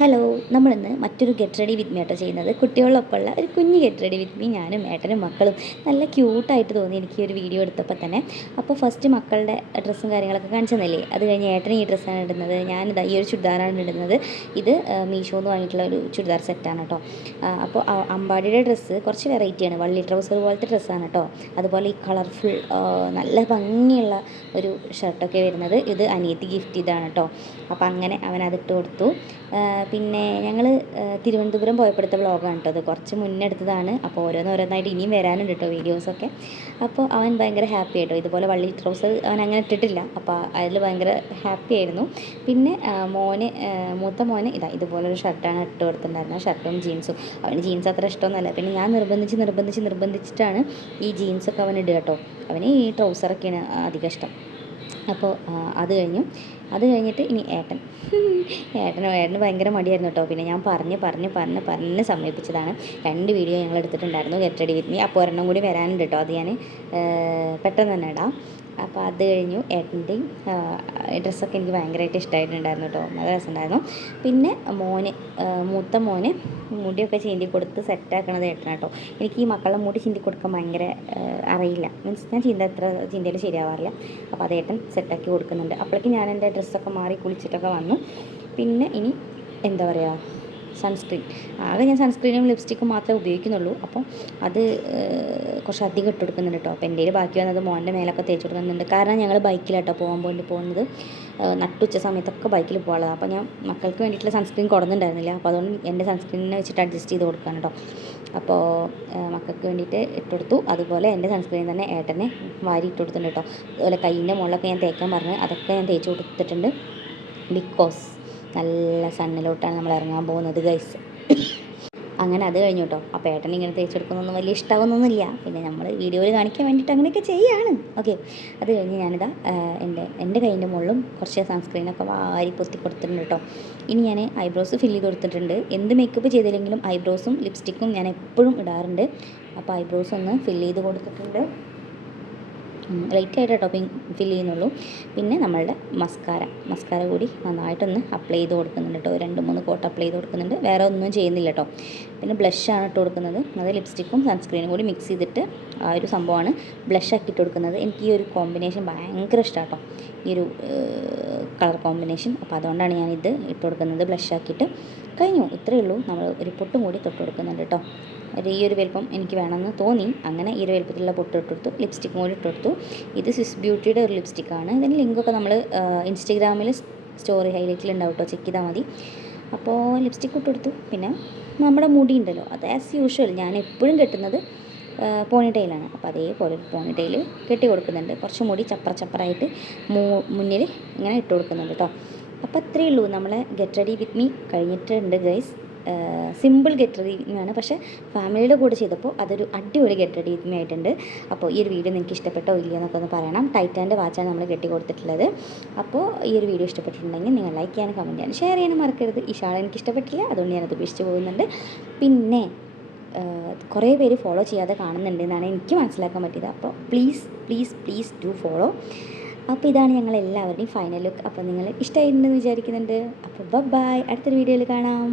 Hello, നമ്മളിന്ന് മറ്റൊരു get ready with me ആട്ടോ ചെയ്യുന്നത്. കുട്ടികളൊപ്പമുള്ള ഒരു കുഞ്ഞ് ഗെറ്റ് റെഡി വിത്ത് മീ, ഞാനും ഏട്ടനും മക്കളും. നല്ല ക്യൂട്ടായിട്ട് തോന്നി എനിക്ക് ഈ ഒരു വീഡിയോ എടുത്തപ്പോൾ തന്നെ. അപ്പോൾ ഫസ്റ്റ് മക്കളുടെ ഡ്രസ്സും കാര്യങ്ങളൊക്കെ കാണിച്ചു തന്നില്ലേ, അത് കഴിഞ്ഞ് ഏട്ടൻ ഈ ഡ്രസ്സാണ് ഇടുന്നത്, ഞാനിതാ ഈ ഒരു ചുരിദാറാണ് ഇടുന്നത്. ഇത് മീഷോന്ന് വാങ്ങിയിട്ടുള്ള ഒരു ചുരിദാർ സെറ്റാണ് കേട്ടോ. അപ്പോൾ അമ്പാടിയുടെ ഡ്രസ്സ് കുറച്ച് വെറൈറ്റിയാണ്, വള്ളി ട്രൗസർ പോലത്തെ ഡ്രസ്സാണ് കേട്ടോ. അതുപോലെ ഈ കളർഫുൾ നല്ല ഭംഗിയുള്ള ഒരു ഷർട്ടൊക്കെ വരുന്നത്. ഇത് അനിയത്തി ഗിഫ്റ്റ് ചെയ്താണ് കേട്ടോ. അപ്പോൾ അങ്ങനെ അവൻ അതിട്ട് കൊടുത്തു. പിന്നെ ഞങ്ങൾ തിരുവനന്തപുരം പോയപ്പോഴത്തെ വ്ളോഗാണ് കേട്ടോ അത്. കുറച്ച് മുന്നേ എടുത്തതാണ്. അപ്പോൾ ഓരോന്നായിട്ട് ഇനിയും വരാനുണ്ട് കേട്ടോ വീഡിയോസൊക്കെ. അപ്പോൾ അവൻ ഭയങ്കര ഹാപ്പി ആയിട്ടോ. ഇതുപോലെ വള്ളി ട്രൗസർ അവൻ അങ്ങനെ ഇട്ടിട്ടില്ല, അപ്പോൾ അതിൽ ഭയങ്കര ഹാപ്പി ആയിരുന്നു. പിന്നെ മൂത്ത മോന് ഇതുപോലൊരു ഷർട്ടാണ് ഇട്ട് കൊടുത്തിട്ടുണ്ടായിരുന്നത്, ഷർട്ടും ജീൻസും. അവന് ജീൻസ് അത്ര ഇഷ്ടമൊന്നുമല്ല, പിന്നെ ഞാൻ നിർബന്ധിച്ചിട്ടാണ് ഈ ജീൻസൊക്കെ അവൻ ഇടുക കേട്ടോ. അവന് ഈ ട്രൗസറൊക്കെയാണ് അധികം ഇഷ്ടം. അപ്പോൾ അത് കഴിഞ്ഞിട്ട് ഇനി ഏട്ടന് ഭയങ്കര മടിയായിരുന്നു കേട്ടോ. പിന്നെ ഞാൻ പറഞ്ഞ് സമ്മതിപ്പിച്ചതാണ്. 2 വീഡിയോ ഞങ്ങൾ എടുത്തിട്ടുണ്ടായിരുന്നു ഗെറ്റ് റെഡി വിത്ത് മീ. അപ്പോൾ ഒരെണ്ണം കൂടി വരാനുണ്ട് കേട്ടോ, അത് ഞാൻ പെട്ടെന്ന് തന്നെ ഇടാം. അപ്പോൾ അത് കഴിഞ്ഞു. ഏട്ടൻ്റെയും ഡ്രസ്സൊക്കെ എനിക്ക് ഭയങ്കരമായിട്ട് ഇഷ്ടമായിട്ടുണ്ടായിരുന്നു കേട്ടോ, നല്ല രസമുണ്ടായിരുന്നു. പിന്നെ മൂത്ത മോന് മുടിയൊക്കെ ചീന്തി കൊടുത്ത് സെറ്റാക്കണത് ഏട്ടനാണ് കേട്ടോ. എനിക്ക് ഈ മക്കളുടെ മുടി ചീന്തി കൊടുക്കാൻ ഭയങ്കര അറിയില്ല, മീൻസ് ഞാൻ എത്ര ചീന്തയിൽ ശരിയാവാറില്ല. അപ്പോൾ അത് ഏട്ടൻ സെറ്റാക്കി കൊടുക്കുന്നുണ്ട്. അപ്പോഴേക്കും ഞാൻ എൻ്റെ ഡ്രസ്സൊക്കെ മാറി കുളിച്ചിട്ടൊക്കെ വന്നു. പിന്നെ ഇനി എന്താ പറയുക, സൺസ്ക്രീൻ. ആകെ ഞാൻ സൺസ്ക്രീനും ലിപ്സ്റ്റിക്കും മാത്രമേ ഉപയോഗിക്കുന്നുള്ളൂ. അപ്പോൾ അത് കുറച്ച് അധികം ഇട്ട് കൊടുക്കുന്നുണ്ട് കേട്ടോ. അപ്പോൾ എൻ്റെ ബാക്കി വന്നത് മോൻ്റെ മേലൊക്കെ തേച്ച് കൊടുക്കുന്നുണ്ട്. കാരണം ഞങ്ങൾ ബൈക്കിലാട്ടോ പോകുന്നത്. നട്ടുച്ച സമയത്തൊക്കെ ബൈക്കിൽ പോകാനുള്ളത്. അപ്പോൾ ഞാൻ മക്കൾക്ക് വേണ്ടിയിട്ടുള്ള സൺസ്ക്രീൻ കൊടുക്കുന്നുണ്ടായിരുന്നില്ല. അപ്പോൾ അതുകൊണ്ട് എൻ്റെ സൺസ്ക്രീനിനെ വെച്ചിട്ട് അഡ്ജസ്റ്റ് ചെയ്ത് കൊടുക്കാൻ കേട്ടോ. അപ്പോൾ മക്കൾക്ക് വേണ്ടിയിട്ട് ഇട്ട് കൊടുത്തു. അതുപോലെ എൻ്റെ സൺസ്ക്രീൻ തന്നെ ഏട്ടനെ വാരി ഇട്ട് കൊടുത്തിട്ടുണ്ട് കേട്ടോ. അതുപോലെ കയ്യിൻ്റെ മുകളിലൊക്കെ ഞാൻ തേക്കാൻ പറഞ്ഞ് അതൊക്കെ ഞാൻ തേച്ച് കൊടുത്തിട്ടുണ്ട്. ബിക്കോസ് നല്ല സണ്ണിലോട്ടാണ് നമ്മൾ ഇറങ്ങാൻ പോകുന്നത് ഗൈസ്. അങ്ങനെ അത് കഴിഞ്ഞു കേട്ടോ. അപ്പോൾ ഏട്ടൻ ഇങ്ങനെ തേച്ചെടുക്കുന്നൊന്നും വലിയ ഇഷ്ടമാവുന്നൊന്നുമില്ല, പിന്നെ നമ്മൾ വീഡിയോയിൽ കാണിക്കാൻ വേണ്ടിയിട്ട് അങ്ങനെയൊക്കെ ചെയ്യാണ്. ഓക്കെ, അത് കഴിഞ്ഞ് ഞാനിതാ എൻ്റെ കയ്യിൻ്റെ മുകളിലും കുറച്ച് സൺസ്ക്രീനൊക്കെ വാരി പൊത്തി കൊടുത്തിട്ടുണ്ട് കേട്ടോ. ഇനി ഞാൻ ഐബ്രോസ് ഫില്ല് ചെയ്ത് കൊടുത്തിട്ടുണ്ട്. എന്ത് മേക്കപ്പ് ചെയ്തില്ലെങ്കിലും ഐബ്രോസും ലിപ്സ്റ്റിക്കും ഞാൻ എപ്പോഴും ഇടാറുണ്ട്. അപ്പോൾ ഐബ്രോസ് ഒന്ന് ഫില്ല് ചെയ്ത് കൊടുത്തിട്ടുണ്ട്. ലൈറ്റായിട്ട് കേട്ടോ ഫില്ല് ചെയ്യുന്നുള്ളൂ. പിന്നെ നമ്മളുടെ മസ്കാര കൂടി നന്നായിട്ടൊന്ന് അപ്ലൈ ചെയ്ത് കൊടുക്കുന്നുണ്ട് കേട്ടോ. 2-3 കോട്ട് അപ്ലൈ ചെയ്ത് കൊടുക്കുന്നുണ്ട്. വേറെ ഒന്നും ചെയ്യുന്നില്ല കേട്ടോ. പിന്നെ ബ്ലഷാണ് ഇട്ട് കൊടുക്കുന്നത്. അത് ലിപ്സ്റ്റിക്കും സൺസ്ക്രീനും കൂടി മിക്സ് ചെയ്തിട്ട് ആ ഒരു സംഭവമാണ് ബ്ലഷ് ആക്കി ഇട്ട് കൊടുക്കുന്നത്. എനിക്ക് ഈ ഒരു കോമ്പിനേഷൻ ഭയങ്കര ഇഷ്ടമാണ് കേട്ടോ, ഈ ഒരു കളർ കോമ്പിനേഷൻ. അപ്പോൾ അതുകൊണ്ടാണ് ഞാനിത് ഇട്ട് കൊടുക്കുന്നത്. ബ്ലഷ് ആക്കിയിട്ട് കഴിഞ്ഞു. ഇത്രയേ ഉള്ളൂ. നമ്മൾ ഒരു പൊട്ടും കൂടി തൊട്ട് കൊടുക്കുന്നുണ്ട് കേട്ടോ. ഈ ഒരു വലുപ്പം എനിക്ക് വേണമെന്ന് തോന്നി, അങ്ങനെ ഈ ഒരു വലുപ്പത്തിലുള്ള പൊട്ട് ഇട്ട് കൊടുത്തു. ലിപ്സ്റ്റിക്കും കൂടി ഇട്ട് കൊടുത്തു. ഇത് സ്വിസ് ബ്യൂട്ടിയുടെ ഒരു ലിപ്സ്റ്റിക്കാണ്. ഇതിൻ്റെ ലിങ്കൊക്കെ നമ്മൾ ഇൻസ്റ്റഗ്രാമിൽ സ്റ്റോറി ഹൈലൈറ്റിലുണ്ടാവും കേട്ടോ, ചെക്ക് ചെയ്താൽ മതി. അപ്പോൾ ലിപ്സ്റ്റിക്ക് ഇട്ട് കൊടുത്തു. പിന്നെ നമ്മുടെ മുടി ഉണ്ടല്ലോ, അത് ആസ് യൂഷ്വൽ ഞാൻ എപ്പോഴും കെട്ടുന്നത് പോണിറ്റെയിലാണ്. അപ്പോൾ അതേപോലെ ഒരു പോണിറ്റെയിൽ കെട്ടി കൊടുക്കുന്നുണ്ട്. കുറച്ച് മുടി ചപ്പറായിട്ട് മുന്നിൽ ഇങ്ങനെ ഇട്ട് കൊടുക്കുന്നുണ്ട് കേട്ടോ. അപ്പോൾ അത്രയേ ഉള്ളൂ, നമ്മളെ ഗെറ്റ് റെഡി വിത്ത് മീ കഴിഞ്ഞിട്ടുണ്ട് ഗൈസ്. സിമ്പിൾ ഗെറ്റ് റെഡി ആണ്, പക്ഷേ ഫാമിലിയുടെ കൂടെ ചെയ്തപ്പോൾ അതൊരു അടിപൊളി ഗെറ്റ് റെഡി വിത്ത് മീ ആയിട്ടുണ്ട്. അപ്പോൾ ഈ ഒരു വീഡിയോ നിങ്ങൾക്ക് ഇഷ്ടപ്പെട്ടോ ഇല്ലയോ എന്നൊക്കെ ഒന്ന് പറയണം. ടൈറ്റാൻ്റെ വാച്ചാണ് നമ്മൾ കെട്ടി കൊടുത്തിട്ടുള്ളത്. അപ്പോൾ ഈ ഒരു വീഡിയോ ഇഷ്ടപ്പെട്ടിട്ടുണ്ടെങ്കിൽ നിങ്ങൾ ലൈക്ക് ചെയ്യാനും കമൻറ്റ് ചെയ്യാനും ഷെയർ ചെയ്യാനും മറക്കരുത്. ഈ ഷാൾ എനിക്ക് ഇഷ്ടപ്പെട്ടില്ല, അതുകൊണ്ട് ഞാനത് ഉപേക്ഷിച്ച് പോകുന്നുണ്ട്. പിന്നെ കുറേ പേര് ഫോളോ ചെയ്യാതെ കാണുന്നുണ്ട് എന്നാണ് എനിക്ക് മനസ്സിലാക്കാൻ പറ്റിയത്. അപ്പോൾ പ്ലീസ് ഡു ഫോളോ. അപ്പോൾ ഇതാണ് ഞങ്ങൾ എല്ലാവരുടെയും ഫൈനൽ ലുക്ക്. അപ്പോൾ നിങ്ങൾ ഇഷ്ടമായിട്ടുണ്ടെന്ന് വിചാരിക്കുന്നുണ്ട്. അപ്പോൾ ബൈ, അടുത്തൊരു വീഡിയോയിൽ കാണാം.